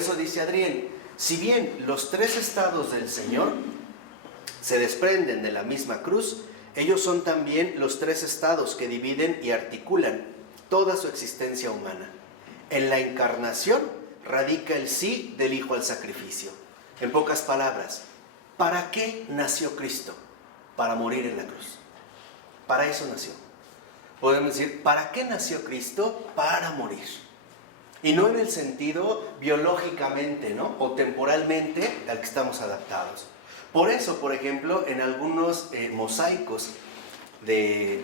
eso dice Adrián, si bien los tres estados del Señor se desprenden de la misma cruz, ellos son también los tres estados que dividen y articulan toda su existencia humana. En la encarnación radica el sí del Hijo al sacrificio. En pocas palabras, ¿para qué nació Cristo? Para morir en la cruz. Para eso nació. Podemos decir, ¿para qué nació Cristo? Para morir. Y no en el sentido biológicamente, ¿no? O temporalmente al que estamos adaptados. Por eso, por ejemplo, en algunos mosaicos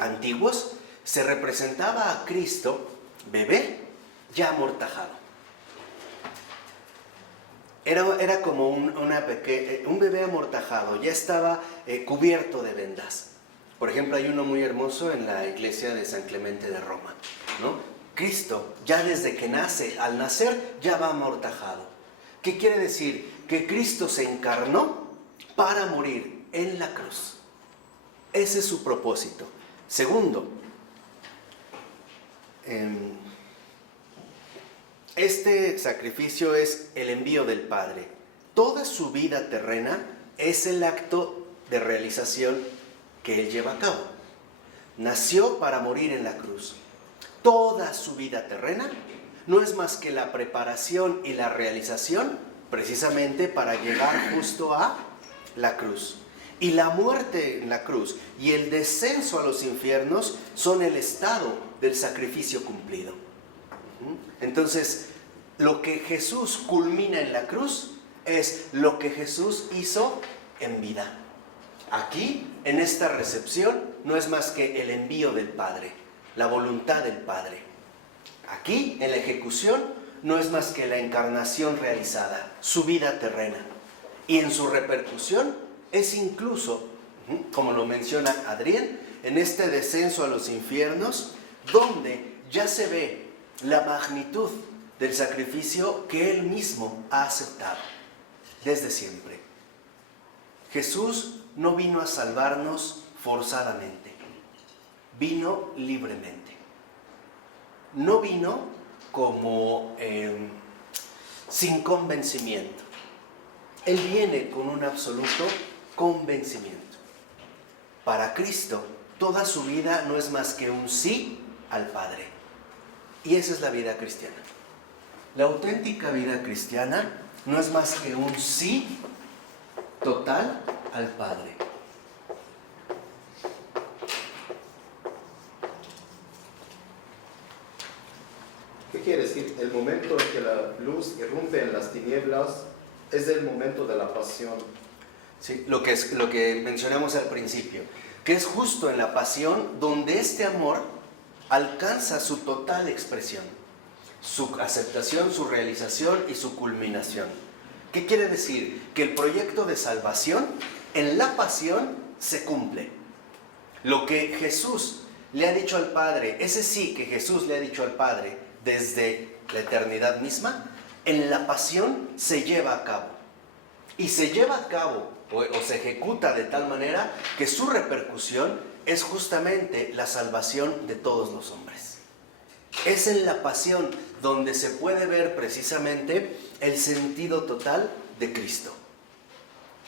antiguos se representaba a Cristo bebé ya amortajado. Era como un bebé amortajado, ya estaba cubierto de vendas. Por ejemplo, hay uno muy hermoso en la iglesia de San Clemente de Roma, ¿no? Cristo, ya desde que nace, al nacer, ya va amortajado. ¿Qué quiere decir? Que Cristo se encarnó para morir en la cruz. Ese es su propósito. Segundo, este sacrificio es el envío del Padre. Toda su vida terrena es el acto de realización que Él lleva a cabo. Nació para morir en la cruz. Toda su vida terrena no es más que la preparación y la realización precisamente para llegar justo a la cruz. Y la muerte en la cruz y el descenso a los infiernos son el estado del sacrificio cumplido. Entonces, lo que Jesús culmina en la cruz es lo que Jesús hizo en vida. Aquí, en esta recepción, no es más que el envío del Padre, la voluntad del Padre. Aquí, en la ejecución, no es más que la encarnación realizada, su vida terrena. Y en su repercusión es incluso, como lo menciona Adrián, en este descenso a los infiernos, donde ya se ve la magnitud del sacrificio que Él mismo ha aceptado desde siempre. Jesús no vino a salvarnos forzadamente, vino libremente. No vino como sin convencimiento. Él viene con un absoluto convencimiento. Para Cristo, toda su vida no es más que un sí al Padre. Y esa es la vida cristiana. La auténtica vida cristiana no es más que un sí total al Padre. ¿Qué quiere decir? El momento en que la luz irrumpe en las tinieblas es el momento de la pasión. Sí, lo que mencionamos al principio, que es justo en la pasión donde este amor alcanza su total expresión, su aceptación, su realización y su culminación. ¿Qué quiere decir? Que el proyecto de salvación en la pasión se cumple. Lo que Jesús le ha dicho al Padre, ese sí que Jesús le ha dicho al Padre desde la eternidad misma, en la pasión se lleva a cabo. Y se lleva a cabo o se ejecuta de tal manera que su repercusión es justamente la salvación de todos los hombres. Es en la pasión donde se puede ver precisamente el sentido total de Cristo.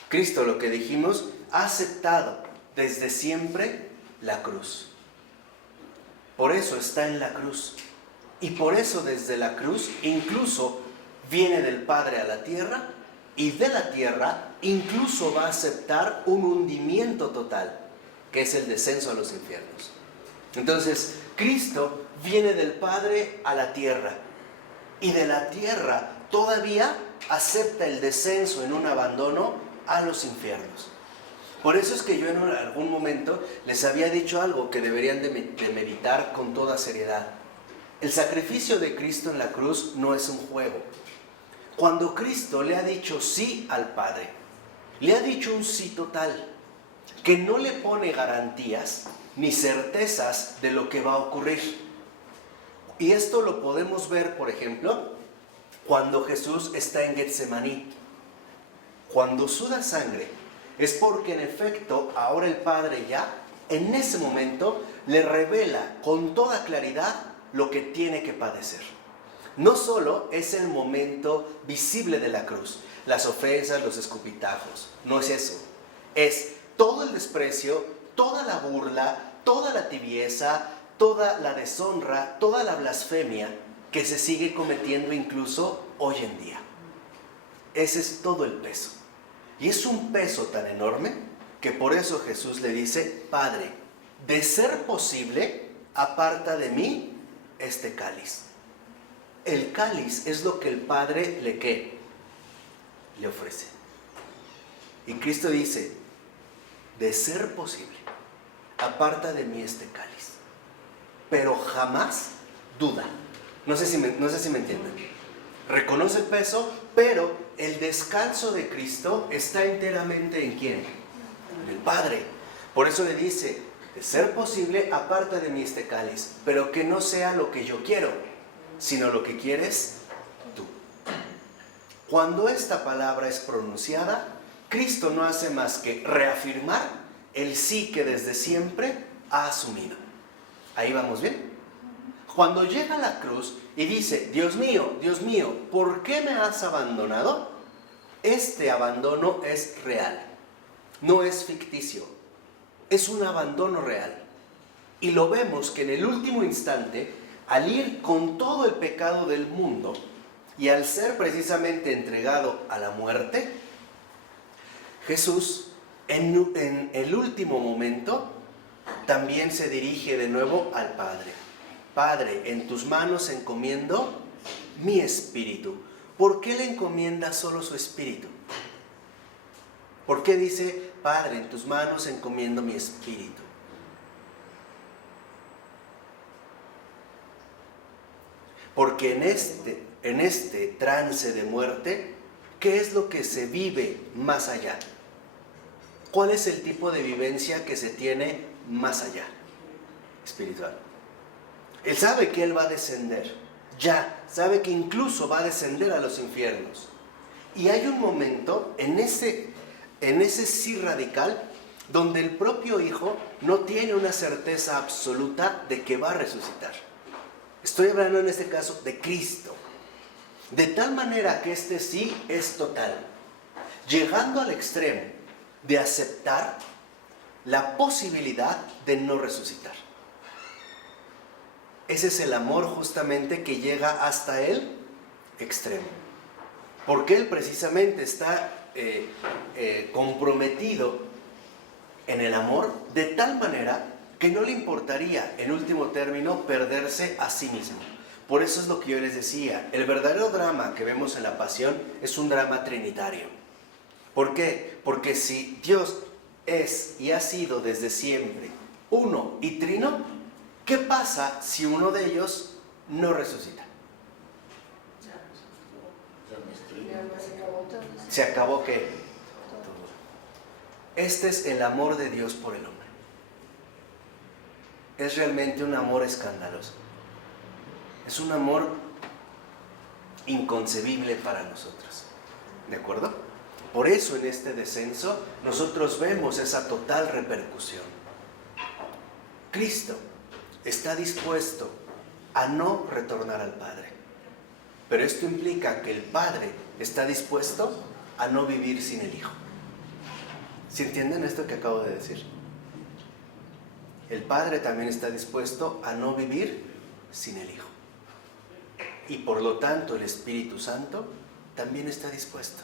Cristo, lo que dijimos, ha aceptado desde siempre la cruz. Por eso está en la cruz. Y por eso desde la cruz incluso viene del Padre a la tierra, y de la tierra incluso va a aceptar un hundimiento total, que es el descenso a los infiernos. Entonces, Cristo viene del Padre a la tierra, y de la tierra todavía acepta el descenso en un abandono a los infiernos. Por eso es que yo en algún momento les había dicho algo que deberían de meditar con toda seriedad. El sacrificio de Cristo en la cruz no es un juego. Cuando Cristo le ha dicho sí al Padre, le ha dicho un sí total, que no le pone garantías ni certezas de lo que va a ocurrir. Y esto lo podemos ver, por ejemplo, cuando Jesús está en Getsemaní. Cuando suda sangre, es porque en efecto ahora el Padre ya, en ese momento, le revela con toda claridad lo que tiene que padecer. No solo es el momento visible de la cruz, las ofensas, los escupitajos, no es eso. Es todo el desprecio, toda la burla, toda la tibieza, toda la deshonra, toda la blasfemia que se sigue cometiendo incluso hoy en día. Ese es todo el peso. Y es un peso tan enorme que por eso Jesús le dice: Padre, de ser posible, aparta de mí este cáliz. El cáliz es lo que el Padre le ofrece. Y Cristo dice: de ser posible, aparta de mí este cáliz. Pero jamás duda. No sé si me entienden. Reconoce el peso, pero el descanso de Cristo está enteramente ¿en quién? En el Padre. Por eso le dice: de ser posible, aparta de mí este cáliz, pero que no sea lo que yo quiero, sino lo que quieres tú. Cuando esta palabra es pronunciada, Cristo no hace más que reafirmar el sí que desde siempre ha asumido. ¿Ahí vamos bien? Cuando llega a la cruz y dice: Dios mío, ¿por qué me has abandonado? Este abandono es real, no es ficticio, es un abandono real. Y lo vemos que en el último instante, al ir con todo el pecado del mundo y al ser precisamente entregado a la muerte, Jesús en el último momento también se dirige de nuevo al Padre. Padre, en tus manos encomiendo mi espíritu. ¿Por qué le encomienda solo su espíritu? ¿Por qué dice: Padre, en tus manos encomiendo mi espíritu? Porque en este trance de muerte, ¿qué es lo que se vive más allá? ¿Cuál es el tipo de vivencia que se tiene más allá? Espiritual. Él sabe que Él va a descender. Ya, sabe que incluso va a descender a los infiernos. Y hay un momento en ese sí radical donde el propio Hijo no tiene una certeza absoluta de que va a resucitar. Estoy hablando en este caso de Cristo. De tal manera que este sí es total, llegando al extremo de aceptar la posibilidad de no resucitar. Ese es el amor justamente que llega hasta el extremo. Porque Él precisamente está comprometido en el amor de tal manera que no le importaría, en último término, perderse a sí mismo. Por eso es lo que yo les decía, el verdadero drama que vemos en la pasión es un drama trinitario. ¿Por qué? Porque si Dios es y ha sido desde siempre uno y trino, ¿qué pasa si uno de ellos no resucita? ¿Se acabó qué? Todo. Este es el amor de Dios por el hombre. Es realmente un amor escandaloso. Es un amor inconcebible para nosotros. ¿De acuerdo? Por eso en este descenso nosotros vemos esa total repercusión. Cristo está dispuesto a no retornar al Padre. Pero esto implica que el Padre está dispuesto a no vivir sin el Hijo. ¿Sí entienden esto que acabo de decir? El Padre también está dispuesto a no vivir sin el Hijo. Y por lo tanto el Espíritu Santo también está dispuesto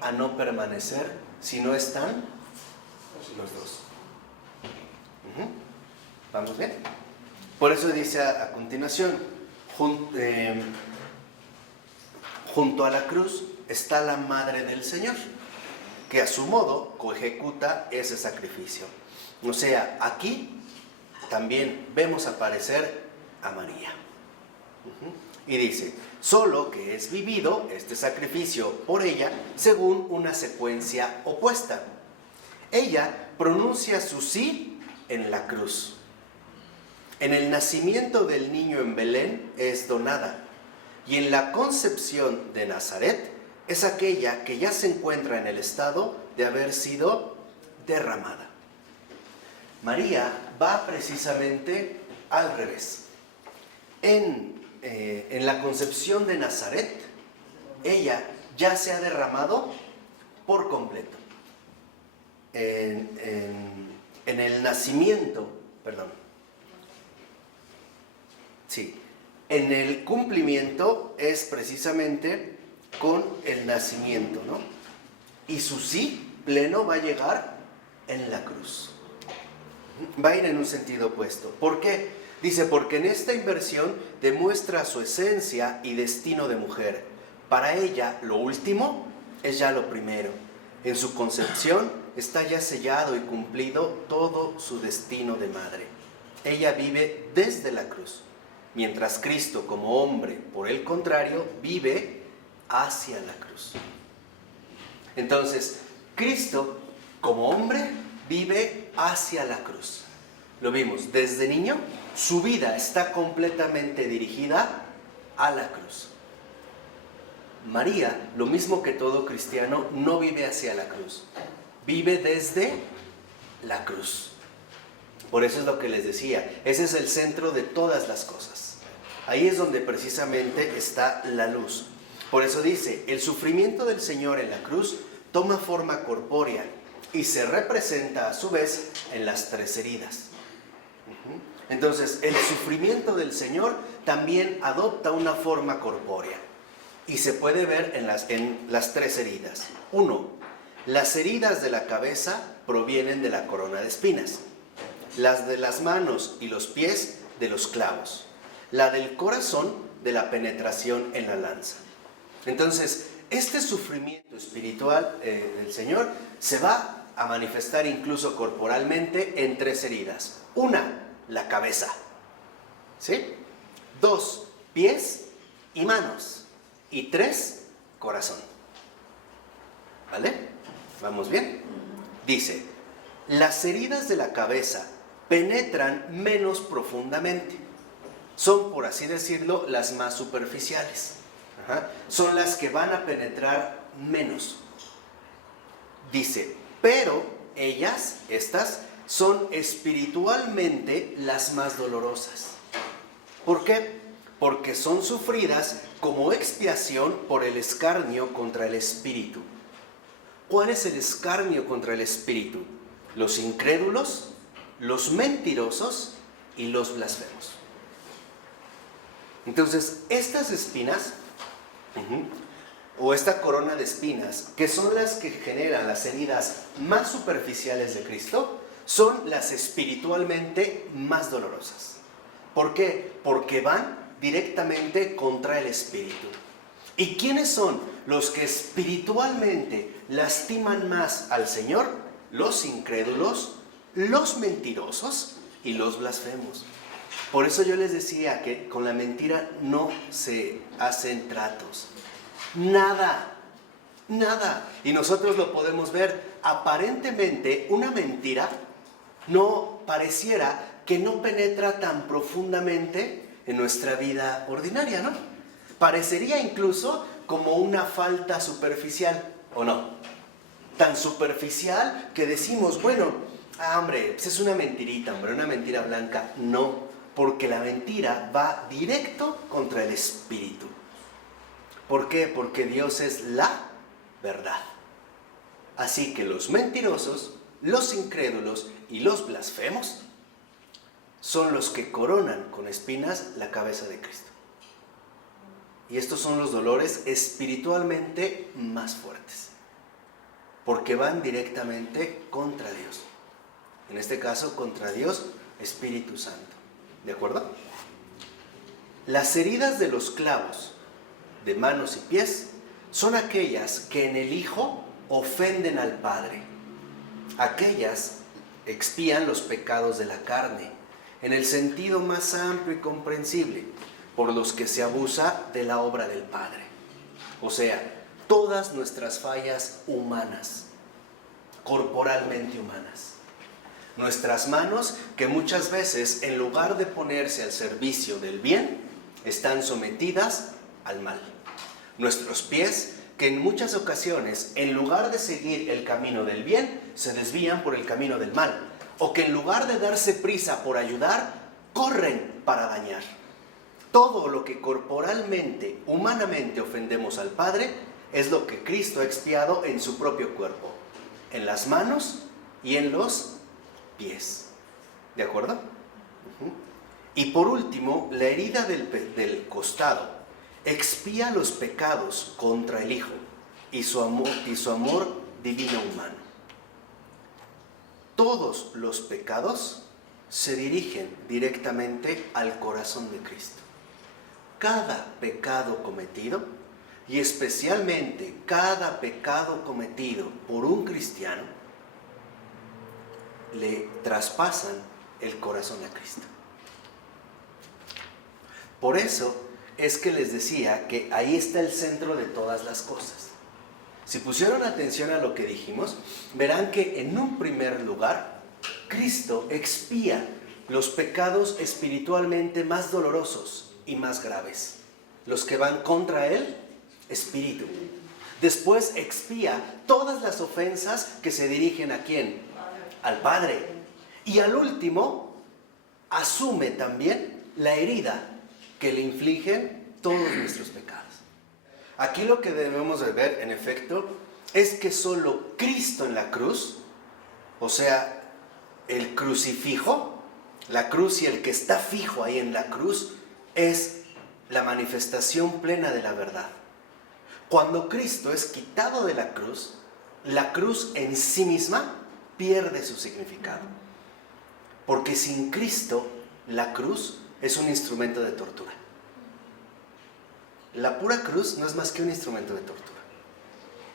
a no permanecer si no están los dos. ¿Vamos bien? Por eso dice a continuación, junto a la cruz está la Madre del Señor, que a su modo coejecuta ese sacrificio. O sea, aquí también vemos aparecer a María. Y dice: solo que es vivido este sacrificio por ella según una secuencia opuesta. Ella pronuncia su sí en la cruz. En el nacimiento del niño en Belén es donada, y en la concepción de Nazaret es aquella que ya se encuentra en el estado de haber sido derramada. María va precisamente al revés. En en la concepción de Nazaret, ella ya se ha derramado por completo. En el nacimiento, perdón, sí, en el cumplimiento es precisamente con el nacimiento, ¿no? Y su sí pleno va a llegar en la cruz. Va a ir en un sentido opuesto. ¿Por qué? Dice, porque en esta inversión demuestra su esencia y destino de mujer. Para ella, lo último es ya lo primero. En su concepción está ya sellado y cumplido todo su destino de madre. Ella vive desde la cruz, mientras Cristo como hombre, por el contrario, vive hacia la cruz. Entonces, Cristo como hombre vive hacia la cruz. Lo vimos, desde niño, su vida está completamente dirigida a la cruz. María, lo mismo que todo cristiano, no vive hacia la cruz, vive desde la cruz. Por eso es lo que les decía, ese es el centro de todas las cosas. Ahí es donde precisamente está la luz. Por eso dice, el sufrimiento del Señor en la cruz toma forma corpórea y se representa a su vez en las 3 heridas. Entonces, el sufrimiento del Señor también adopta una forma corpórea y se puede ver en las 3 heridas. 1. Las heridas de la cabeza provienen de la corona de espinas, las de las manos y los pies de los clavos, la del corazón de la penetración en la lanza. Entonces, este sufrimiento espiritual del Señor se va a manifestar incluso corporalmente en 3 heridas. 1, la cabeza, ¿sí? 2, pies y manos. Y 3, corazón. ¿Vale? ¿Vamos bien? Dice, las heridas de la cabeza penetran menos profundamente. Son, por así decirlo, las más superficiales. Son las que van a penetrar menos. Dice, pero estas, son espiritualmente las más dolorosas. ¿Por qué? Porque son sufridas como expiación por el escarnio contra el espíritu. ¿Cuál es el escarnio contra el espíritu? Los incrédulos, los mentirosos y los blasfemos. Entonces, estas espinas, o esta corona de espinas, que son las que generan las heridas más superficiales de Cristo, son las espiritualmente más dolorosas. ¿Por qué? Porque van directamente contra el espíritu. ¿Y quiénes son los que espiritualmente lastiman más al Señor? Los incrédulos, los mentirosos y los blasfemos. Por eso yo les decía que con la mentira no se hacen tratos. Nada. Y nosotros lo podemos ver. Aparentemente, una mentira no pareciera que no penetra tan profundamente en nuestra vida ordinaria, ¿no? Parecería incluso como una falta superficial, ¿o no? Tan superficial que decimos, bueno, hombre, pues es una mentirita, hombre, una mentira blanca. No, porque la mentira va directo contra el espíritu. ¿Por qué? Porque Dios es la verdad. Así que los mentirosos, los incrédulos y los blasfemos son los que coronan con espinas la cabeza de Cristo. Y estos son los dolores espiritualmente más fuertes, porque van directamente contra Dios. En este caso, contra Dios, Espíritu Santo. ¿De acuerdo? Las heridas de los clavos, de manos y pies, son aquellas que en el Hijo ofenden al Padre. Aquellas expían los pecados de la carne, en el sentido más amplio y comprensible, por los que se abusa de la obra del Padre. O sea, todas nuestras fallas humanas, corporalmente humanas. Nuestras manos, que muchas veces, en lugar de ponerse al servicio del bien, están sometidas al mal. Nuestros pies, que en muchas ocasiones, en lugar de seguir el camino del bien, se desvían por el camino del mal. O que en lugar de darse prisa por ayudar, corren para dañar. Todo lo que corporalmente, humanamente ofendemos al Padre, es lo que Cristo ha expiado en su propio cuerpo, en las manos y en los pies. ¿De acuerdo? Y por último, la herida del costado expía los pecados contra el Hijo y su amor divino humano. Todos los pecados se dirigen directamente al corazón de Cristo. Cada pecado cometido, y especialmente cada pecado cometido por un cristiano, le traspasan el corazón a Cristo. Por eso es que les decía que ahí está el centro de todas las cosas. Si pusieron atención a lo que dijimos, verán que en un primer lugar, Cristo expía los pecados espiritualmente más dolorosos y más graves, los que van contra el espíritu. Después expía todas las ofensas que se dirigen ¿a quién? Al Padre. Y al último, asume también la herida que le infligen todos nuestros pecados. Aquí lo que debemos de ver, en efecto, es que solo Cristo en la cruz, o sea, el crucifijo, la cruz y el que está fijo ahí en la cruz, es la manifestación plena de la verdad. Cuando Cristo es quitado de la cruz en sí misma pierde su significado. Porque sin Cristo, la cruz es un instrumento de tortura. La pura cruz no es más que un instrumento de tortura.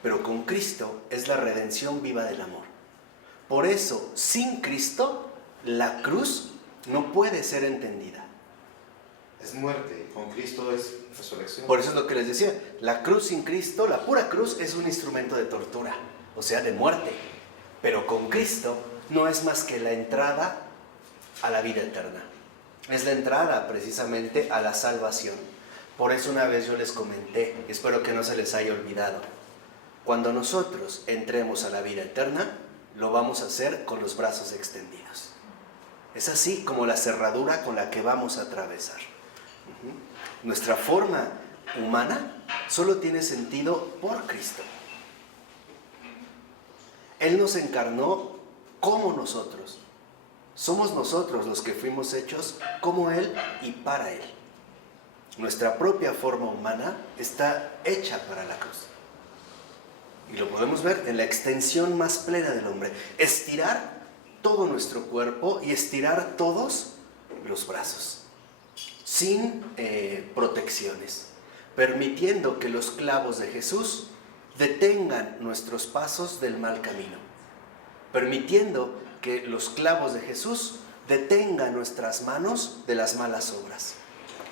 Pero con Cristo es la redención viva del amor. Por eso, sin Cristo, la cruz no puede ser entendida. Es muerte, con Cristo es resurrección. Por eso es lo que les decía, la cruz sin Cristo, la pura cruz es un instrumento de tortura, o sea, de muerte. Pero con Cristo no es más que la entrada a la vida eterna. Es la entrada precisamente a la salvación. Por eso una vez yo les comenté, espero que no se les haya olvidado, cuando nosotros entremos a la vida eterna, lo vamos a hacer con los brazos extendidos. Es así como la cerradura con la que vamos a atravesar. Nuestra forma humana solo tiene sentido por Cristo. Él nos encarnó como nosotros. Somos nosotros los que fuimos hechos como Él y para Él. Nuestra propia forma humana está hecha para la cruz. Y lo podemos ver en la extensión más plena del hombre. Estirar todo nuestro cuerpo y estirar todos los brazos. Sin protecciones. Permitiendo que los clavos de Jesús detengan nuestros pasos del mal camino. Permitiendo que los clavos de Jesús detengan nuestras manos de las malas obras.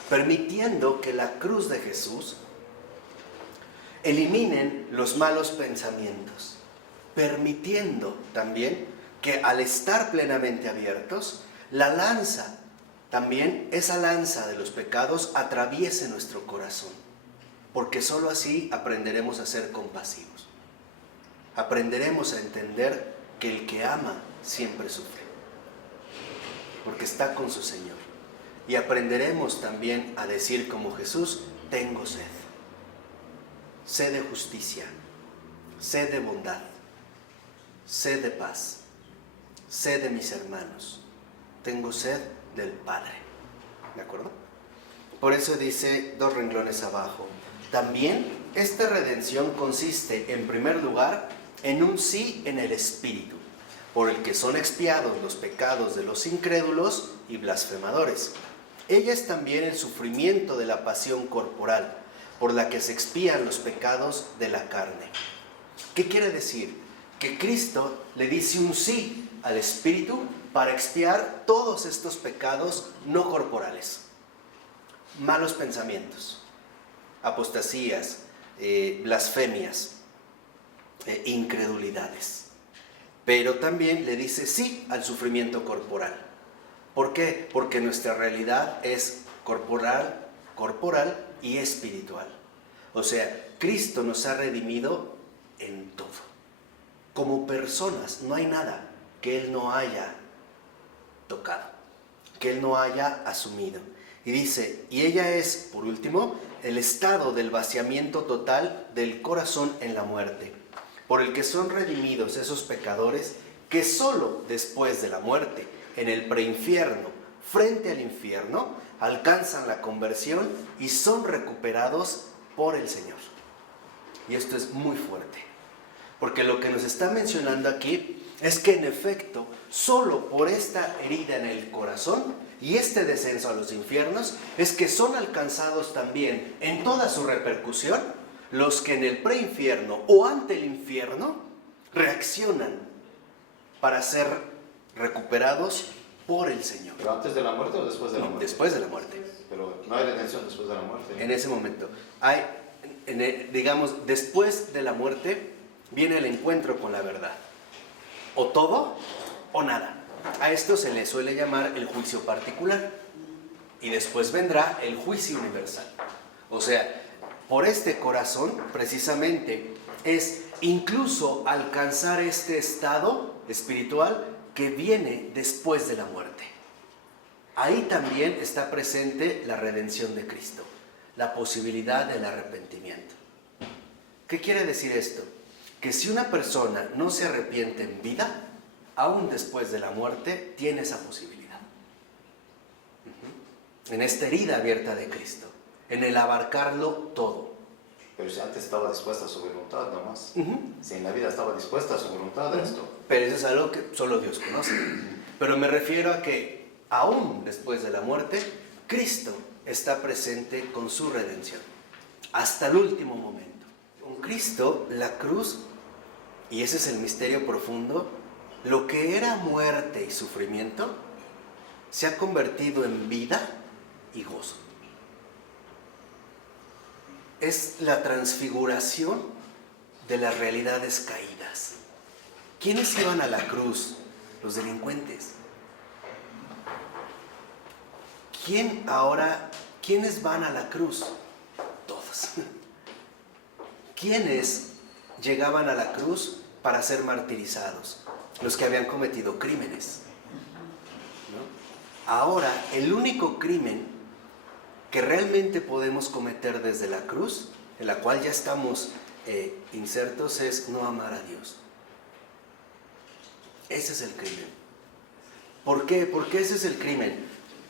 Permitiendo que la cruz de Jesús eliminen los malos pensamientos, permitiendo también que al estar plenamente abiertos, la lanza, también esa lanza de los pecados atraviese nuestro corazón, porque sólo así aprenderemos a ser compasivos, aprenderemos a entender que el que ama siempre sufre, porque está con su Señor. Y aprenderemos también a decir como Jesús, tengo sed. Sed de justicia, sed de bondad, sed de paz, sed de mis hermanos. Tengo sed del Padre. ¿De acuerdo? Por eso dice 2 renglones abajo. También esta redención consiste, en primer lugar, en un sí en el Espíritu, por el que son expiados los pecados de los incrédulos y blasfemadores. Ella es también el sufrimiento de la pasión corporal, por la que se expían los pecados de la carne. ¿Qué quiere decir? Que Cristo le dice un sí al Espíritu para expiar todos estos pecados no corporales. Malos pensamientos, apostasías, blasfemias, incredulidades. Pero también le dice sí al sufrimiento corporal. ¿Por qué? Porque nuestra realidad es corporal y espiritual. O sea, Cristo nos ha redimido en todo. Como personas, no hay nada que Él no haya tocado, que Él no haya asumido. Y dice, y ella es, por último, el estado del vaciamiento total del corazón en la muerte, por el que son redimidos esos pecadores que solo después de la muerte, en el preinfierno, frente al infierno, alcanzan la conversión y son recuperados por el Señor. Y esto es muy fuerte, porque lo que nos está mencionando aquí es que en efecto, solo por esta herida en el corazón y este descenso a los infiernos, es que son alcanzados también en toda su repercusión los que en el preinfierno o ante el infierno reaccionan para ser recuperados por el Señor. ¿Pero antes de la muerte o después de la muerte? Después de la muerte. Pero no hay redención después de la muerte. En ese momento. Hay, digamos, después de la muerte viene el encuentro con la verdad. O todo o nada. A esto se le suele llamar el juicio particular. Y después vendrá el juicio universal. O sea, por este corazón, precisamente, es incluso alcanzar este estado espiritual que viene después de la muerte. Ahí también está presente la redención de Cristo, la posibilidad del arrepentimiento. ¿Qué quiere decir esto? Que si una persona no se arrepiente en vida, aún después de la muerte, tiene esa posibilidad. En esta herida abierta de Cristo, en el abarcarlo todo. Pero si antes estaba dispuesta a su voluntad nomás. Si en la vida estaba dispuesta a su voluntad a esto. Pero eso es algo que solo Dios conoce. Pero me refiero a que aún después de la muerte, Cristo está presente con su redención. Hasta el último momento. Con Cristo, la cruz, y ese es el misterio profundo, lo que era muerte y sufrimiento, se ha convertido en vida y gozo. Es la transfiguración de las realidades caídas. ¿Quiénes iban a la cruz? Los delincuentes. ¿Quiénes van a la cruz? Todos. ¿Quiénes llegaban a la cruz para ser martirizados? Los que habían cometido crímenes. ¿No? Ahora, el único crimen que realmente podemos cometer desde la cruz, en la cual ya estamos insertos, es no amar a Dios. Ese es el crimen. ¿Por qué? ¿Por qué ese es el crimen?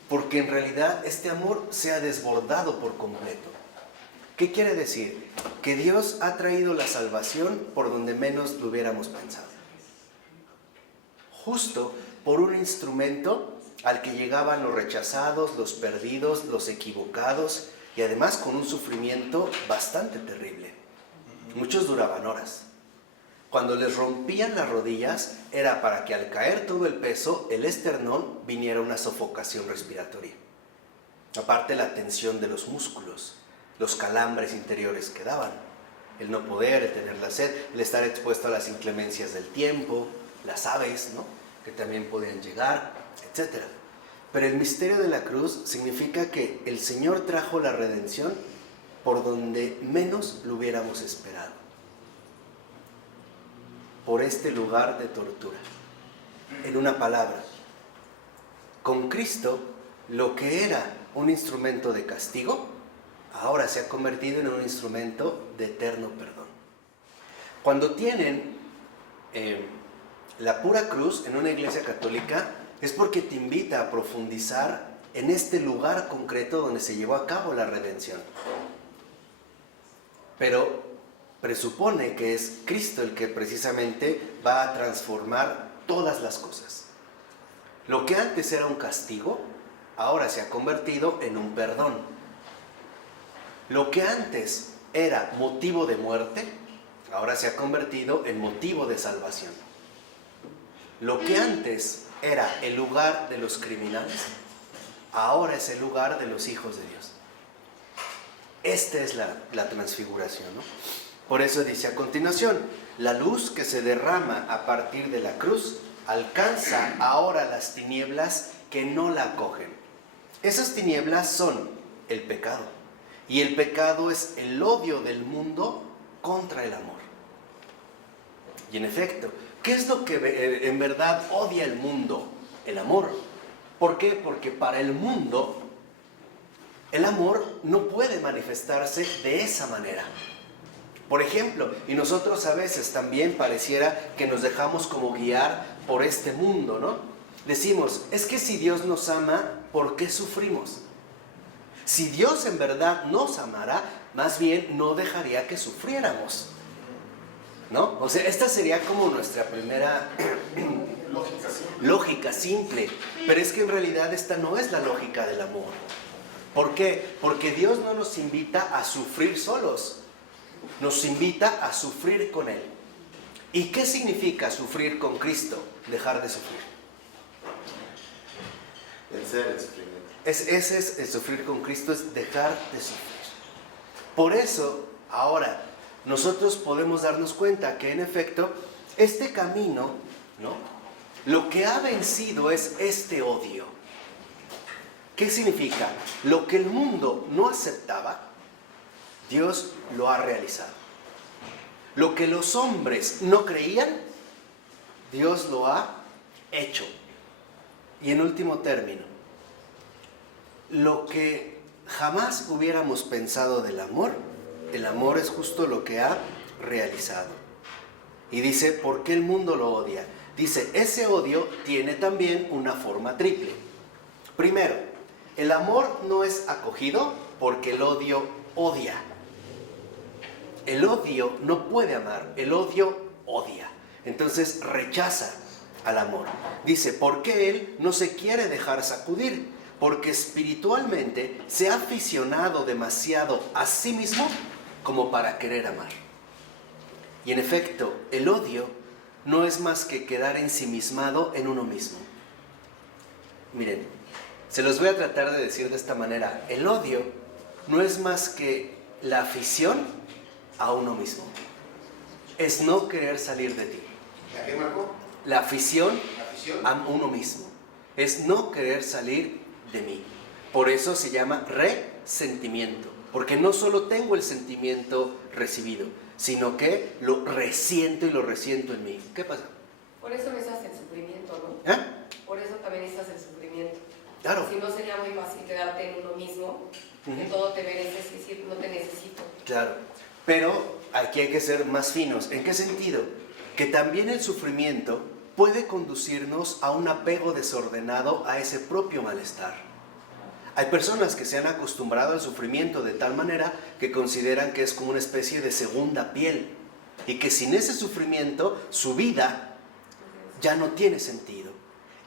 Porque en realidad este amor se ha desbordado por completo. ¿Qué quiere decir? Que Dios ha traído la salvación por donde menos lo hubiéramos pensado. Justo por un instrumento al que llegaban los rechazados, los perdidos, los equivocados, y además con un sufrimiento bastante terrible. Muchos duraban horas. Cuando les rompían las rodillas era para que al caer todo el peso, el esternón viniera una sofocación respiratoria. Aparte la tensión de los músculos, los calambres interiores que daban, el no poder, el tener la sed, el estar expuesto a las inclemencias del tiempo, las aves, ¿no?, que también podían llegar, etc. Pero el misterio de la cruz significa que el Señor trajo la redención por donde menos lo hubiéramos esperado. Por este lugar de tortura. En una palabra, con Cristo, lo que era un instrumento de castigo, ahora se ha convertido en un instrumento de eterno perdón. Cuando tienen la pura cruz en una iglesia católica, es porque te invita a profundizar en este lugar concreto donde se llevó a cabo la redención. Pero presupone que es Cristo el que precisamente va a transformar todas las cosas. Lo que antes era un castigo, ahora se ha convertido en un perdón. Lo que antes era motivo de muerte, ahora se ha convertido en motivo de salvación. Lo que antes era el lugar de los criminales, ahora es el lugar de los hijos de Dios. Esta es la transfiguración, ¿no? Por eso dice a continuación, la luz que se derrama a partir de la cruz alcanza ahora las tinieblas que no la acogen. Esas tinieblas son el pecado, y el pecado es el odio del mundo contra el amor. Y en efecto, ¿qué es lo que en verdad odia el mundo? El amor. ¿Por qué? Porque para el mundo El amor no puede manifestarse de esa manera. Por ejemplo, y nosotros a veces también pareciera que nos dejamos como guiar por este mundo, ¿no? Decimos, es que si Dios nos ama, ¿por qué sufrimos? Si Dios en verdad nos amara, más bien no dejaría que sufriéramos, ¿no? O sea, esta sería como nuestra primera lógica simple, pero es que en realidad esta no es la lógica del amor. ¿Por qué? Porque Dios no nos invita a sufrir solos, nos invita a sufrir con Él. ¿Y qué significa sufrir con Cristo? Dejar de sufrir. Vencer el sufrimiento. Ese es el sufrir con Cristo, es dejar de sufrir. Por eso, ahora, nosotros podemos darnos cuenta que en efecto, este camino, ¿no? Lo que ha vencido es este odio. ¿Qué significa? Lo que el mundo no aceptaba, Dios lo ha realizado. Lo que los hombres no creían, Dios lo ha hecho. Y en último término, lo que jamás hubiéramos pensado del amor, el amor es justo lo que ha realizado. Y dice, ¿por qué el mundo lo odia? Dice, ese odio tiene también una forma triple. Primero, el amor no es acogido porque el odio odia. El odio no puede amar, el odio odia. Entonces rechaza al amor. Dice, ¿por qué él no se quiere dejar sacudir? Porque espiritualmente se ha aficionado demasiado a sí mismo como para querer amar. Y en efecto, el odio no es más que quedar ensimismado en uno mismo. Miren, se los voy a tratar de decir de esta manera. El odio no es más que la afición a uno mismo. Es no querer salir de ti. ¿A qué, Marco? La afición a uno mismo. Es no querer salir de mí. Por eso se llama resentimiento. Porque no solo tengo el sentimiento recibido, sino que lo resiento y lo resiento en mí. ¿Qué pasa? Por eso necesitas el sufrimiento, ¿no? Por eso también necesitas el sufrimiento. Claro. Si no, sería muy fácil quedarte en uno mismo, que todo te mereces y decir, no te necesito. Claro. Pero aquí hay que ser más finos. ¿En qué sentido? Que también el sufrimiento puede conducirnos a un apego desordenado a ese propio malestar. Hay personas que se han acostumbrado al sufrimiento de tal manera que consideran que es como una especie de segunda piel y que sin ese sufrimiento su vida ya no tiene sentido.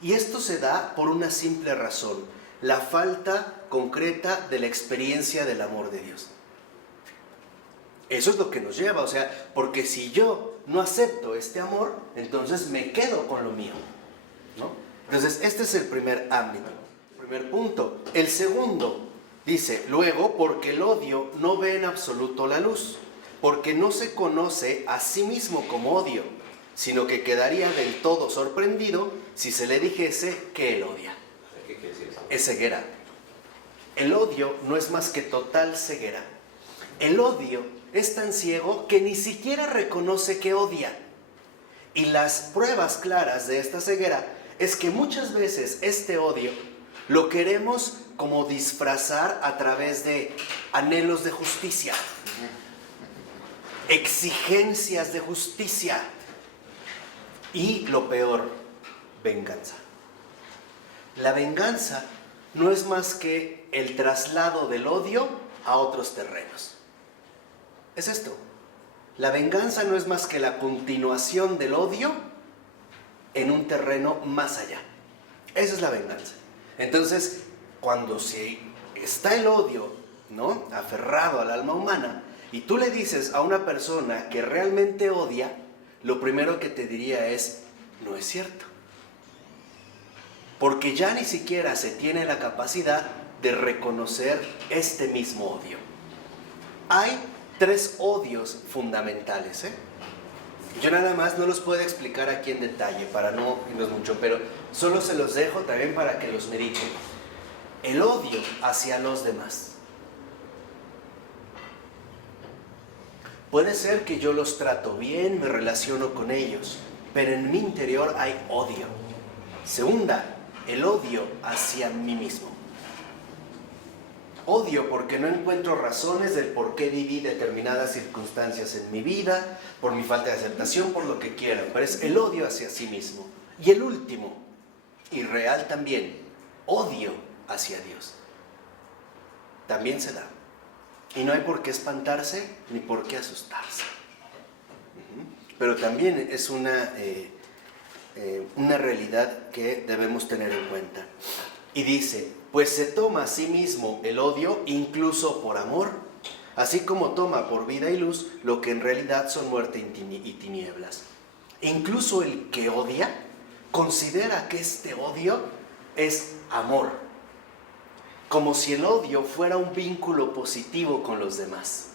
Y esto se da por una simple razón, la falta concreta de la experiencia del amor de Dios. Eso es lo que nos lleva, o sea, porque si yo no acepto este amor, entonces me quedo con lo mío, ¿no? Entonces, este es el primer ámbito, el primer punto. El segundo, dice, luego, porque el odio no ve en absoluto la luz, porque no se conoce a sí mismo como odio, sino que quedaría del todo sorprendido si se le dijese que él odia. ¿Qué quiere decir eso? Es ceguera. El odio no es más que total ceguera. El odio es tan ciego que ni siquiera reconoce que odia. Y las pruebas claras de esta ceguera es que muchas veces este odio lo queremos como disfrazar a través de anhelos de justicia, exigencias de justicia y lo peor, venganza. La venganza no es más que el traslado del odio a otros terrenos. Es esto. La venganza no es más que la continuación del odio en un terreno más allá. Esa es la venganza. Entonces, cuando está el odio, ¿no?, aferrado al alma humana, y tú le dices a una persona que realmente odia, lo primero que te diría es, no es cierto. Porque ya ni siquiera se tiene la capacidad de reconocer este mismo odio. Hay 3 odios fundamentales, Yo nada más no los puedo explicar aquí en detalle para no irnos mucho, pero solo se los dejo también para que los mediten. El odio hacia los demás. Puede ser que yo los trato bien, me relaciono con ellos, pero en mi interior hay odio. Segunda, el odio hacia mí mismo. Odio porque no encuentro razones del por qué viví determinadas circunstancias en mi vida, por mi falta de aceptación, por lo que quieran, pero es el odio hacia sí mismo. Y el último, y real también, odio hacia Dios. También se da. Y no hay por qué espantarse ni por qué asustarse. Pero también es una realidad que debemos tener en cuenta. Y dice, pues se toma a sí mismo el odio incluso por amor, así como toma por vida y luz lo que en realidad son muerte y tinieblas. Incluso el que odia considera que este odio es amor, como si el odio fuera un vínculo positivo con los demás,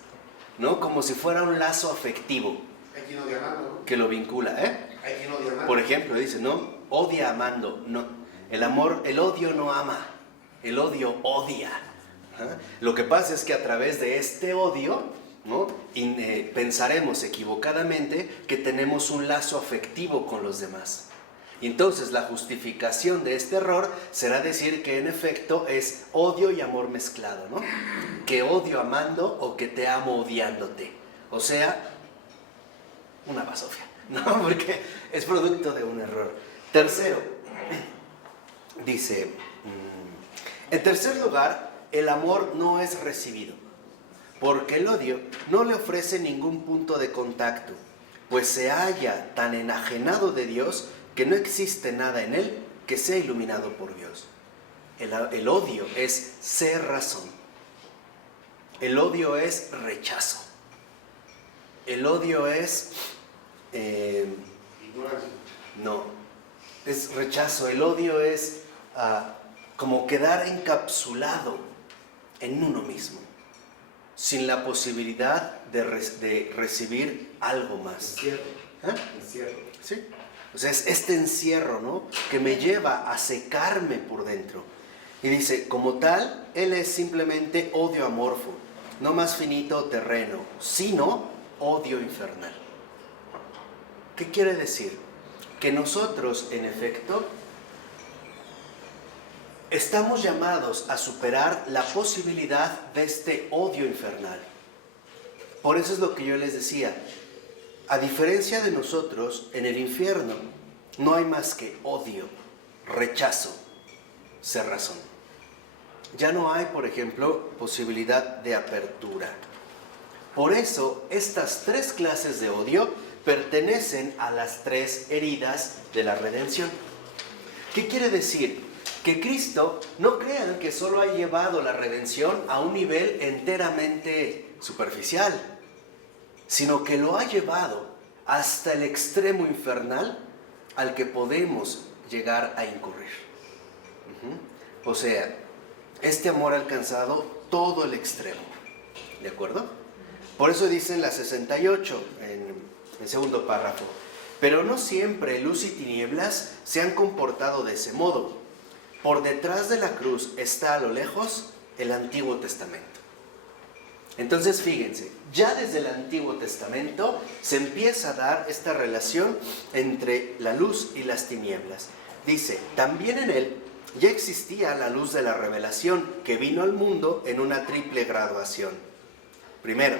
¿no? Como si fuera un lazo afectivo que lo vincula, Por ejemplo, dice, ¿no? Odia amando, no. El amor, el odio no ama, el odio odia. Lo que pasa es que a través de este odio, ¿no? Pensaremos equivocadamente que tenemos un lazo afectivo con los demás. Y entonces la justificación de este error será decir que en efecto es odio y amor mezclado, ¿no? Que odio amando o que te amo odiándote. O sea, una basofia, ¿no? Porque es producto de un error. Tercero, dice, en tercer lugar, el amor no es recibido, porque el odio no le ofrece ningún punto de contacto, pues se halla tan enajenado de Dios que no existe nada en él que sea iluminado por Dios. El odio es ser razón. El odio es rechazo. El odio es... no, es rechazo. El odio es como quedar encapsulado en uno mismo, sin la posibilidad de recibir algo más. Encierro. ¿Sí? O sea, es este encierro, ¿no? Que me lleva a secarme por dentro. Y dice, como tal, él es simplemente odio amorfo, no más finito o terreno, sino odio infernal. ¿Qué quiere decir? Que nosotros, en efecto, estamos llamados a superar la posibilidad de este odio infernal. Por eso es lo que yo les decía. A diferencia de nosotros, en el infierno no hay más que odio, rechazo, cerrazón. Ya no hay, por ejemplo, posibilidad de apertura. Por eso, estas tres clases de odio pertenecen a las tres heridas de la redención. ¿Qué quiere decir? Que Cristo, no crean que solo ha llevado la redención a un nivel enteramente superficial, sino que lo ha llevado hasta el extremo infernal al que podemos llegar a incurrir. O sea, este amor ha alcanzado todo el extremo. ¿De acuerdo? Por eso dice en la 68, en el segundo párrafo, pero no siempre luz y tinieblas se han comportado de ese modo. Por detrás de la cruz está a lo lejos el Antiguo Testamento. Entonces fíjense, ya desde el Antiguo Testamento se empieza a dar esta relación entre la luz y las tinieblas. Dice, también en él ya existía la luz de la revelación que vino al mundo en una triple graduación. Primero,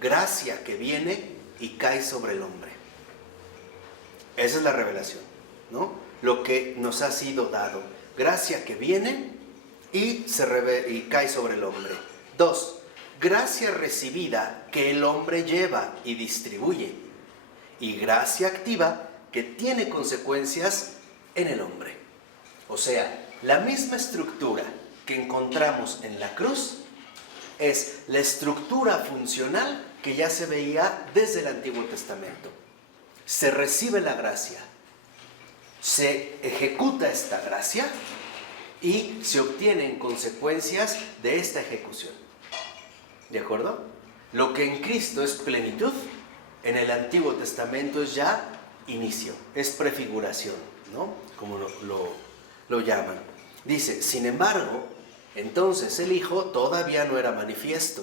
gracia que viene y cae sobre el hombre. Esa es la revelación, ¿no? Lo que nos ha sido dado. Gracia que viene y cae sobre el hombre. 2. Gracia recibida que el hombre lleva y distribuye. Y gracia activa que tiene consecuencias en el hombre. O sea, la misma estructura que encontramos en la cruz es la estructura funcional que ya se veía desde el Antiguo Testamento. Se recibe la gracia, se ejecuta esta gracia y se obtienen consecuencias de esta ejecución. ¿De acuerdo? Lo que en Cristo es plenitud, en el Antiguo Testamento es ya inicio, es prefiguración, ¿no? Como lo llaman. Dice, sin embargo, entonces el Hijo todavía no era manifiesto.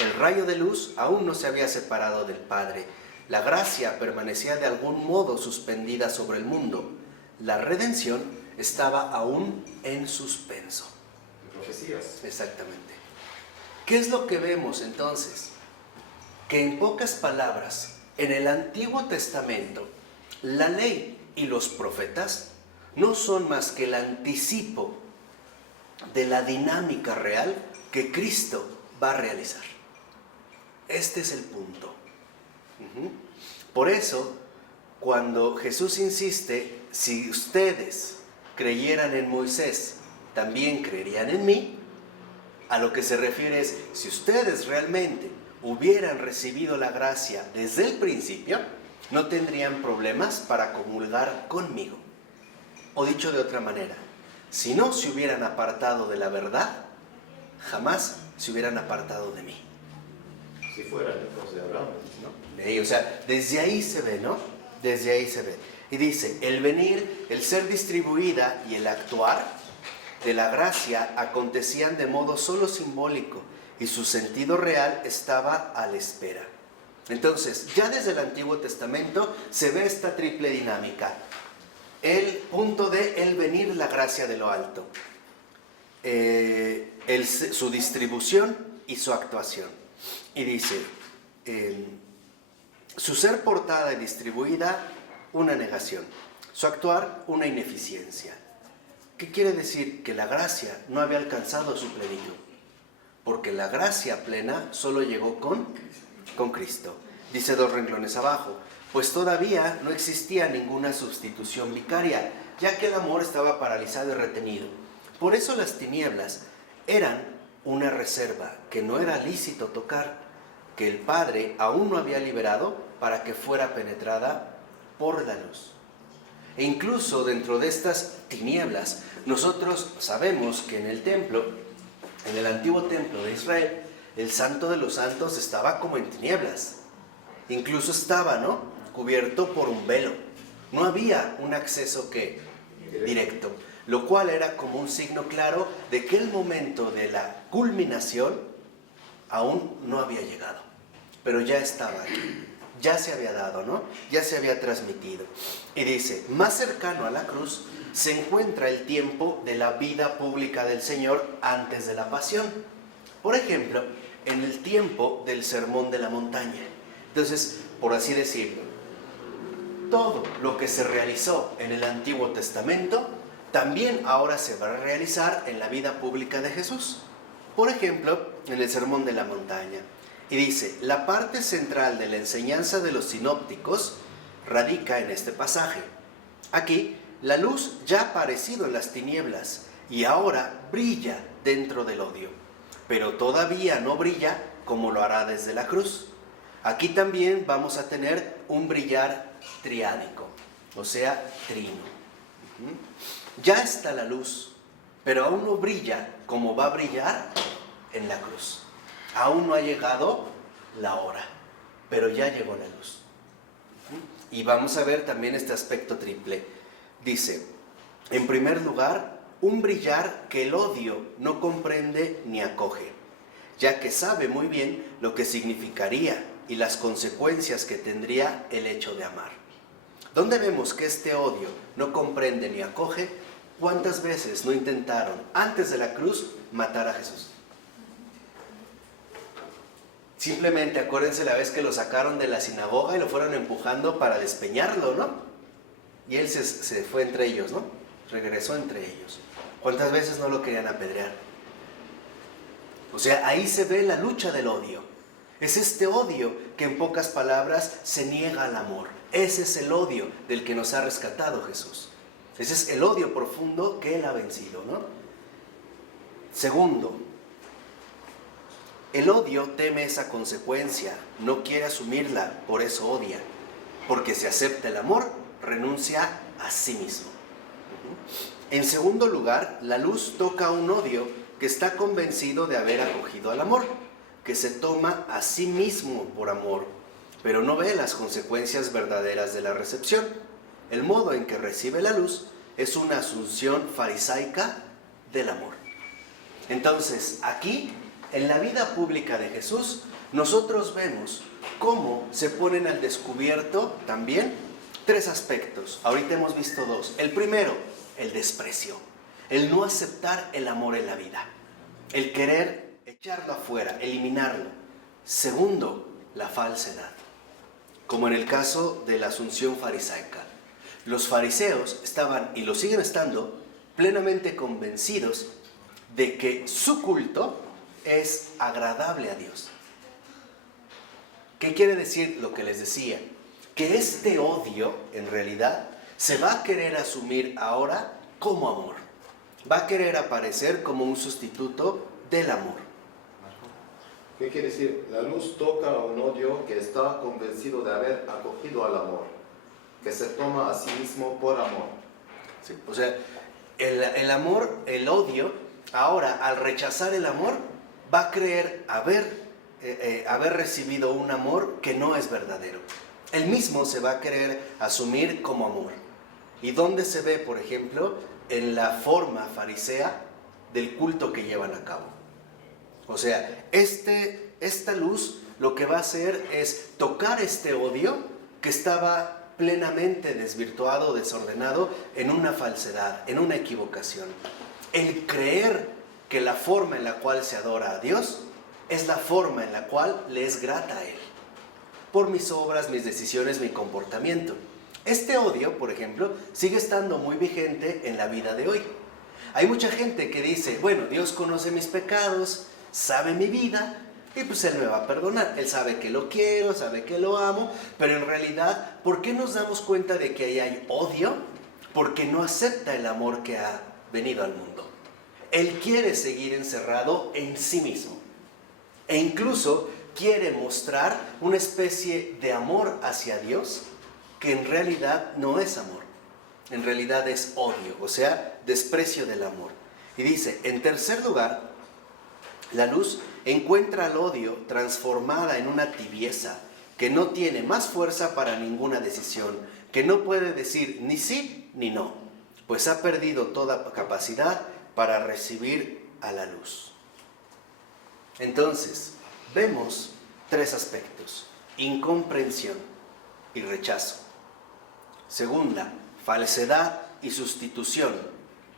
El rayo de luz aún no se había separado del Padre. La gracia permanecía de algún modo suspendida sobre el mundo. La redención estaba aún en suspenso. Profecías. Exactamente. ¿Qué es lo que vemos entonces? Que en pocas palabras, en el Antiguo Testamento, la ley y los profetas no son más que el anticipo de la dinámica real que Cristo va a realizar. Este es el punto. Por eso, cuando Jesús insiste, si ustedes creyeran en Moisés, también creerían en mí, a lo que se refiere es, si ustedes realmente hubieran recibido la gracia desde el principio, no tendrían problemas para comulgar conmigo. O dicho de otra manera, si no se hubieran apartado de la verdad, jamás se hubieran apartado de mí. Si fueran hijos de Abraham, ¿no? O sea, desde ahí se ve, ¿no? Desde ahí se ve. Y dice, el venir, el ser distribuida y el actuar de la gracia acontecían de modo solo simbólico y su sentido real estaba a la espera. Entonces, ya desde el Antiguo Testamento se ve esta triple dinámica. El punto de el venir, la gracia de lo alto. Su distribución y su actuación. Y dice, su ser portada y distribuida, una negación. Su actuar, una ineficiencia. ¿Qué quiere decir? Que la gracia no había alcanzado su plenitud. Porque la gracia plena solo llegó con Cristo. Dice 2 renglones abajo, pues todavía no existía ninguna sustitución vicaria, ya que el amor estaba paralizado y retenido. Por eso las tinieblas eran una reserva que no era lícito tocar, que el Padre aún no había liberado para que fuera penetrada por la luz. E incluso dentro de estas tinieblas, nosotros sabemos que en el templo, en el antiguo templo de Israel, el Santo de los Santos estaba como en tinieblas. Incluso estaba, ¿no?, cubierto por un velo. No había un acceso directo, lo cual era como un signo claro de que el momento de la culminación aún no había llegado, pero ya estaba aquí. Ya se había dado, ¿no? Ya se había transmitido. Y dice, más cercano a la cruz se encuentra el tiempo de la vida pública del Señor antes de la pasión. Por ejemplo, en el tiempo del Sermón de la Montaña. Entonces, por así decirlo, todo lo que se realizó en el Antiguo Testamento también ahora se va a realizar en la vida pública de Jesús. Por ejemplo, en el Sermón de la Montaña. Y dice, la parte central de la enseñanza de los sinópticos radica en este pasaje. Aquí, la luz ya ha aparecido en las tinieblas y ahora brilla dentro del odio, pero todavía no brilla como lo hará desde la cruz. Aquí también vamos a tener un brillar triádico, o sea, trino. Ya está la luz, pero aún no brilla como va a brillar en la cruz. Aún no ha llegado la hora, pero ya llegó la luz. Y vamos a ver también este aspecto triple. Dice, en primer lugar, un brillar que el odio no comprende ni acoge, ya que sabe muy bien lo que significaría y las consecuencias que tendría el hecho de amar. ¿Dónde vemos que este odio no comprende ni acoge? ¿Cuántas veces no intentaron, antes de la cruz, matar a Jesús? Simplemente acuérdense la vez que lo sacaron de la sinagoga y lo fueron empujando para despeñarlo, ¿no? Y él se fue entre ellos, ¿no? Regresó entre ellos. ¿Cuántas veces no lo querían apedrear? O sea, ahí se ve la lucha del odio. Es este odio que en pocas palabras se niega al amor. Ese es el odio del que nos ha rescatado Jesús. Ese es el odio profundo que Él ha vencido, ¿no? Segundo, el odio teme esa consecuencia, no quiere asumirla, por eso odia. Porque si acepta el amor, renuncia a sí mismo. En segundo lugar, la luz toca a un odio que está convencido de haber acogido al amor, que se toma a sí mismo por amor, pero no ve las consecuencias verdaderas de la recepción. El modo en que recibe la luz es una asunción farisaica del amor. Entonces, aquí, en la vida pública de Jesús, nosotros vemos cómo se ponen al descubierto también tres aspectos. Ahorita hemos visto dos. El primero, el desprecio, el no aceptar el amor en la vida, el querer echarlo afuera, eliminarlo. Segundo, la falsedad, como en el caso de la asunción farisaica. Los fariseos estaban, y lo siguen estando, plenamente convencidos de que su culto es agradable a Dios. ¿Qué quiere decir lo que les decía? Que este odio, en realidad, se va a querer asumir ahora como amor. Va a querer aparecer como un sustituto del amor. ¿Qué quiere decir? La luz toca a un odio que está convencido de haber acogido al amor, que se toma a sí mismo por amor. Sí, o sea, el amor, el odio, ahora al rechazar el amor, va a creer haber recibido un amor que no es verdadero. Él mismo se va a querer asumir como amor. ¿Y dónde se ve, por ejemplo? En la forma farisea del culto que llevan a cabo. O sea, esta luz lo que va a hacer es tocar este odio que estaba plenamente desvirtuado, desordenado, en una falsedad, en una equivocación. El creer que la forma en la cual se adora a Dios es la forma en la cual le es grata a Él, por mis obras, mis decisiones, mi comportamiento. Este odio, por ejemplo, sigue estando muy vigente en la vida de hoy. Hay mucha gente que dice, bueno, Dios conoce mis pecados, sabe mi vida, y pues Él me va a perdonar. Él sabe que lo quiero, sabe que lo amo, pero en realidad, ¿por qué nos damos cuenta de que ahí hay odio? Porque no acepta el amor que ha venido al mundo. Él quiere seguir encerrado en sí mismo. E incluso quiere mostrar una especie de amor hacia Dios que en realidad no es amor. En realidad es odio, o sea, desprecio del amor. Y dice, en tercer lugar, la luz encuentra al odio transformada en una tibieza que no tiene más fuerza para ninguna decisión, que no puede decir ni sí ni no, pues ha perdido toda capacidad para recibir a la luz. Entonces, vemos tres aspectos: incomprensión y rechazo. Segunda, falsedad y sustitución.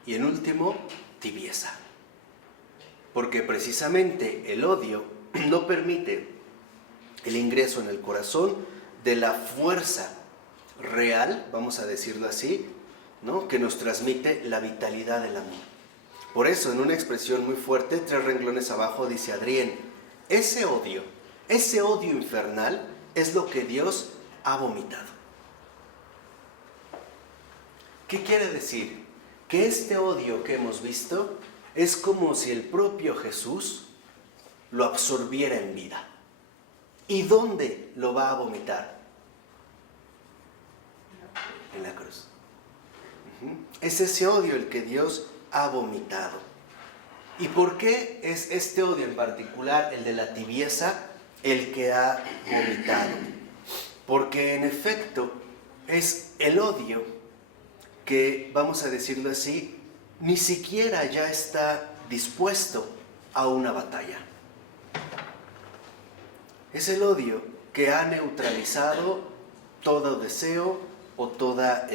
Y en último, tibieza. Porque precisamente el odio no permite el ingreso en el corazón de la fuerza real, vamos a decirlo así, ¿no?, que nos transmite la vitalidad del amor. Por eso, en una expresión muy fuerte, 3 renglones abajo, dice Adrien, ese odio infernal es lo que Dios ha vomitado. ¿Qué quiere decir? Que este odio que hemos visto es como si el propio Jesús lo absorbiera en vida. ¿Y dónde lo va a vomitar? En la cruz. Es ese odio el que Dios ha vomitado. ¿Y por qué es este odio en particular, el de la tibieza, el que ha vomitado? Porque en efecto es el odio que, vamos a decirlo así, ni siquiera ya está dispuesto a una batalla. Es el odio que ha neutralizado todo deseo o toda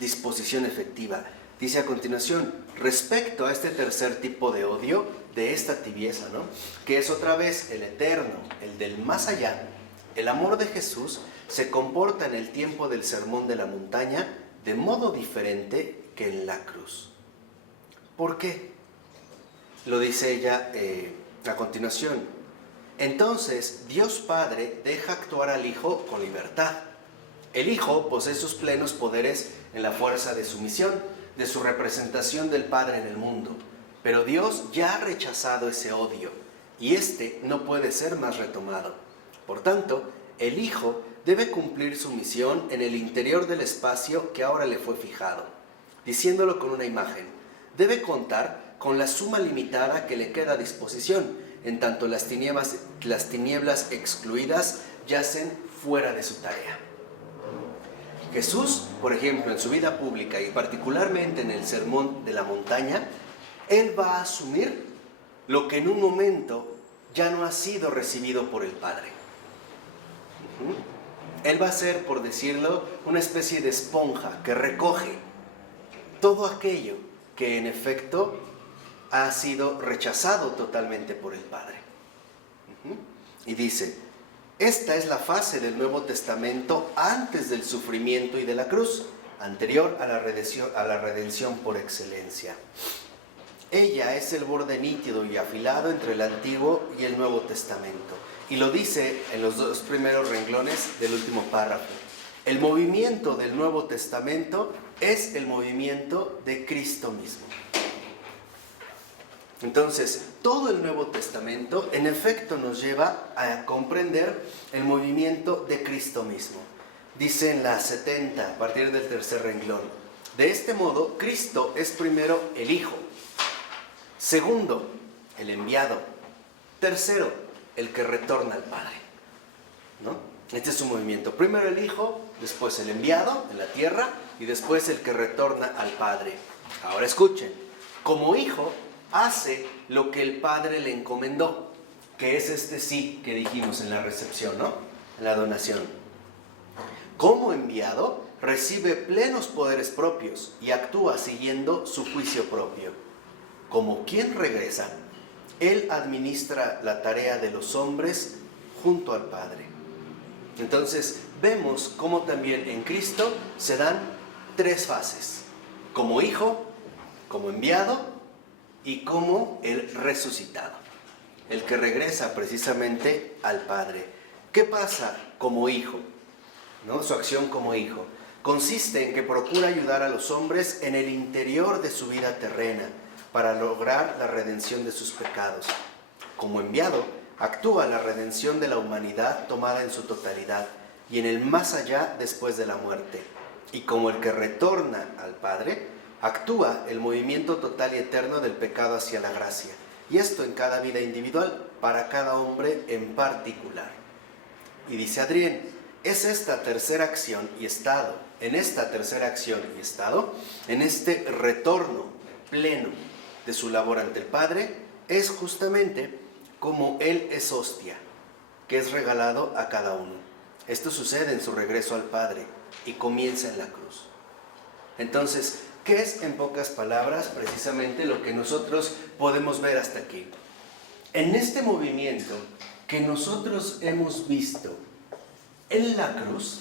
disposición efectiva. Dice a continuación, respecto a este tercer tipo de odio, de esta tibieza, ¿no?, que es otra vez el eterno, el del más allá, el amor de Jesús se comporta en el tiempo del sermón de la montaña de modo diferente que en la cruz. ¿Por qué? Lo dice ella a continuación. Entonces, Dios Padre deja actuar al Hijo con libertad. El Hijo posee sus plenos poderes en la fuerza de su misión, de su representación del Padre en el mundo. Pero Dios ya ha rechazado ese odio y este no puede ser más retomado. Por tanto, el Hijo debe cumplir su misión en el interior del espacio que ahora le fue fijado. Diciéndolo con una imagen, debe contar con la suma limitada que le queda a disposición, en tanto las tinieblas excluidas yacen fuera de su tarea. Jesús, por ejemplo, en su vida pública y particularmente en el sermón de la montaña, Él va a asumir lo que en un momento ya no ha sido recibido por el Padre. Él va a ser, por decirlo, una especie de esponja que recoge todo aquello que en efecto ha sido rechazado totalmente por el Padre. Y dice, esta es la fase del Nuevo Testamento antes del sufrimiento y de la cruz, anterior a la redención por excelencia. Ella es el borde nítido y afilado entre el Antiguo y el Nuevo Testamento. Y lo dice en los 2 primeros renglones del último párrafo. El movimiento del Nuevo Testamento es el movimiento de Cristo mismo. Entonces, todo el Nuevo Testamento, en efecto, nos lleva a comprender el movimiento de Cristo mismo. Dice en la 70, a partir del 3er renglón, de este modo, Cristo es primero el Hijo, segundo, el enviado, tercero, el que retorna al Padre, ¿no? Este es su movimiento. Primero el Hijo, después el enviado en la tierra y después el que retorna al Padre. Ahora escuchen, como Hijo hace lo que el Padre le encomendó, que es este sí que dijimos en la recepción, ¿no? En la donación. Como enviado, recibe plenos poderes propios y actúa siguiendo su juicio propio. Como quien regresa, Él administra la tarea de los hombres junto al Padre. Entonces, vemos cómo también en Cristo se dan 3 fases. Como Hijo, como enviado y como el resucitado. El que regresa precisamente al Padre. ¿Qué pasa como Hijo? ¿No? Su acción como Hijo consiste en que procura ayudar a los hombres en el interior de su vida terrena para lograr la redención de sus pecados. Como enviado, actúa la redención de la humanidad tomada en su totalidad y en el más allá después de la muerte. Y como el que retorna al Padre, actúa el movimiento total y eterno del pecado hacia la gracia. Y esto en cada vida individual, para cada hombre en particular. Y dice Adrián, es esta tercera acción y estado, en esta tercera acción y estado, en este retorno pleno de su labor ante el Padre, es justamente como Él es hostia, que es regalado a cada uno. Esto sucede en su regreso al Padre y comienza en la cruz. Entonces, ¿qué es en pocas palabras precisamente lo que nosotros podemos ver hasta aquí? En este movimiento que nosotros hemos visto en la cruz,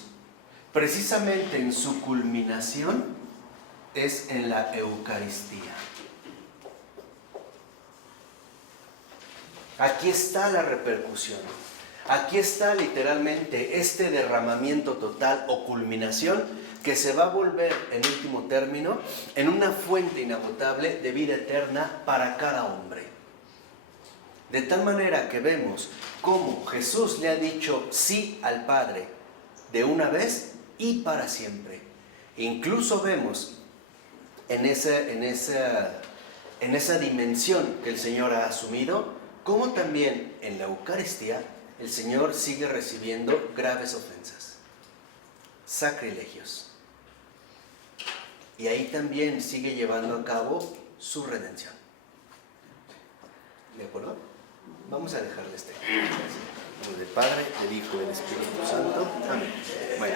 precisamente en su culminación, es en la Eucaristía. Aquí está la repercusión. Aquí está literalmente este derramamiento total o culminación que se va a volver en último término en una fuente inagotable de vida eterna para cada hombre. De tal manera que vemos cómo Jesús le ha dicho sí al Padre de una vez y para siempre. Incluso vemos en esa dimensión que el Señor ha asumido, cómo también en la Eucaristía el Señor sigue recibiendo graves ofensas, sacrilegios. Y ahí también sigue llevando a cabo su redención. ¿De acuerdo? Vamos a dejarle este. En nombre del Padre, del Hijo y del Espíritu Santo. Amén. Bueno.